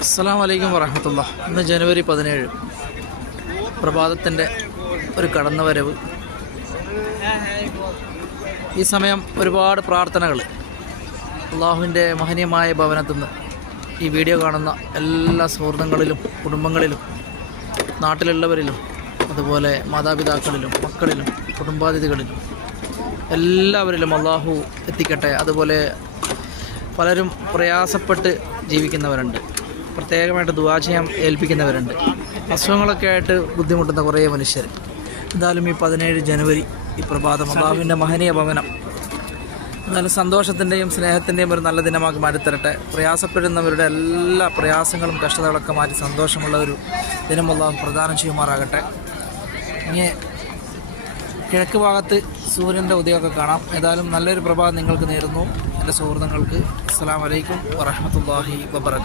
അസ്സലാമു അലൈക്കും വറഹ്മത്തുള്ളാഹി. ഇന്ന് ജനുവരി 17 പ്രഭാതത്തിൻ്റെ ഒരു കടന്നുവരവ്. ഈ സമയം ഒരുപാട് പ്രാർത്ഥനകൾ അള്ളാഹുവിൻ്റെ മഹനീയമായ ഭവനത്തിൽ നിന്ന് ഈ വീഡിയോ കാണുന്ന എല്ലാ സുഹൃത്തുക്കളിലും കുടുംബങ്ങളിലും നാട്ടിലുള്ളവരിലും അതുപോലെ മാതാപിതാക്കളിലും മക്കളിലും കുടുംബാതിഥികളിലും എല്ലാവരിലും അള്ളാഹു എത്തിക്കട്ടെ. അതുപോലെ പലരും പ്രയാസപ്പെട്ട് ജീവിക്കുന്നവരുണ്ട്, പ്രത്യേകമായിട്ട് ദുആ ചെയ്യാൻ ഏൽപ്പിക്കുന്നവരുണ്ട്, അസുഖങ്ങളൊക്കെ ആയിട്ട് ബുദ്ധിമുട്ടുന്ന കുറേ മനുഷ്യർ. എന്തായാലും ഈ 17 ജനുവരി ഈ പ്രഭാതം അള്ളാഹുവിൻ്റെ മഹനീയ ഭവനം എന്നാലും സന്തോഷത്തിൻ്റെയും സ്നേഹത്തിൻ്റെയും ഒരു നല്ല ദിനമാക്കി മാറ്റിത്തരട്ടെ. പ്രയാസപ്പെടുന്നവരുടെ എല്ലാ പ്രയാസങ്ങളും കഷ്ടതകളൊക്കെ മാറ്റി സന്തോഷമുള്ള ഒരു ദിനം അള്ളാഹു പ്രദാനം ചെയ്യുമാറാകട്ടെ. ഇനി കിഴക്ക് ഭാഗത്ത് സൂര്യൻ്റെ ഉദയമൊക്കെ കാണാം. ഏതായാലും നല്ലൊരു പ്രഭാതം നിങ്ങൾക്ക് നേരുന്നു എൻ്റെ സുഹൃത്തുക്കൾക്ക്. അസ്സലാമു അലൈക്കും വറഹ്മത്തുള്ളാഹി വബറകാതുഹു.